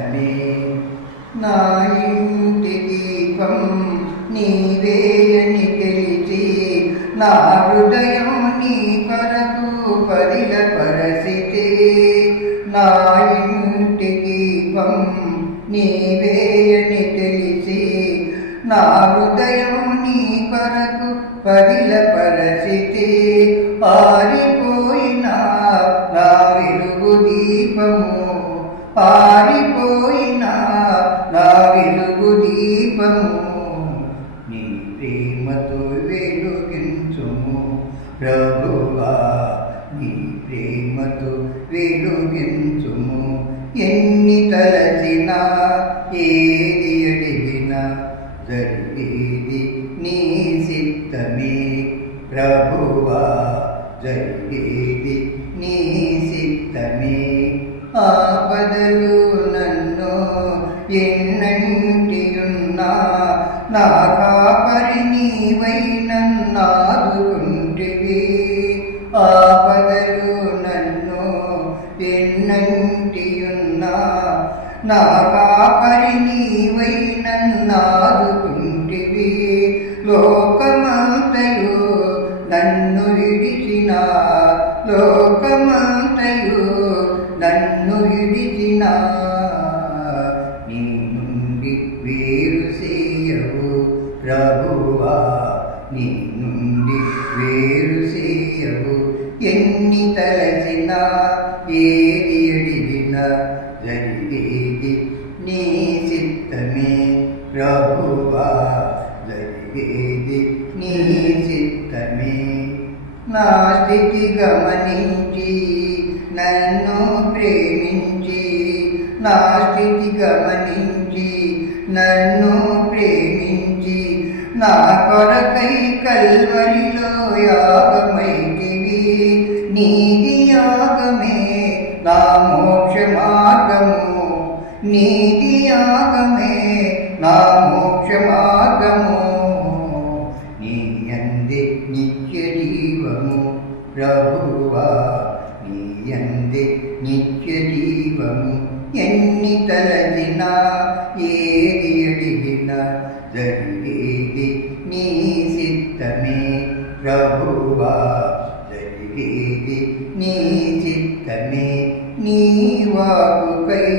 చిత్తమే. నా ఇంటి దీపం నీవేయని తెలిసి నా హృదయం నీ కొరకు పరిలపరసితే. నా ఇంటి దీపం నీవేయని తెలిసి నా హృదయం నీ కొరకు పరిలపరసితే. ఆరిపోయిన నా వెలుగు దీపము, ఆరిపోయిన నా వెలుగు దీపము, నీ ప్రేమతో వెలుగించుము ప్రభువా, నీ ప్రేమతో వెలుగించుము. ఎన్ని తలచినా ఏది అడిగినా జరిగేది నీ చిత్తమే ప్రభువా, జరిగేది నీ చిత్తమే. ఆపదలు నన్ను ఎన్నంటియున్నా నా కాపరి నీవై నన్నాదుకుంటివి. ఆపదలు నన్ను ఎన్నంటియున్నా నా కాపరి నీవై నన్నాదుకుంటివి. లోకమంతయు నన్ను విడిచిన, లోకమంతయు నన్ను విడిచిన, నీ నుండి వేరు చేయవు ప్రభువా, నీ నుండి వేరు చేయవు. ఎన్ని తలచినా ఏది అడిగినా జరిగేది నీ చిత్తమే ప్రభువా, జరిగేది నీ చిత్తమే. నా స్థితి గమనించి నన్ను ప్రేమించి, నా స్థితి గమనించి నన్ను ప్రేమించి, నా కొరకై కల్వరిలో యాగమైతివి. నీది యాగమే నా మోక్ష మార్గము, నీది యాగమే నా మోక్ష మార్గము. నీ యందే నిత్య జీవము ప్రభువా, నీ యందే నిత్య జీవము. ఎన్ని తలచినా ఏది అడిగినా జరిగేది నీ చిత్తమే ప్రభువా, జరిగేది నీ చిత్తమే. నీ వాక్కుకై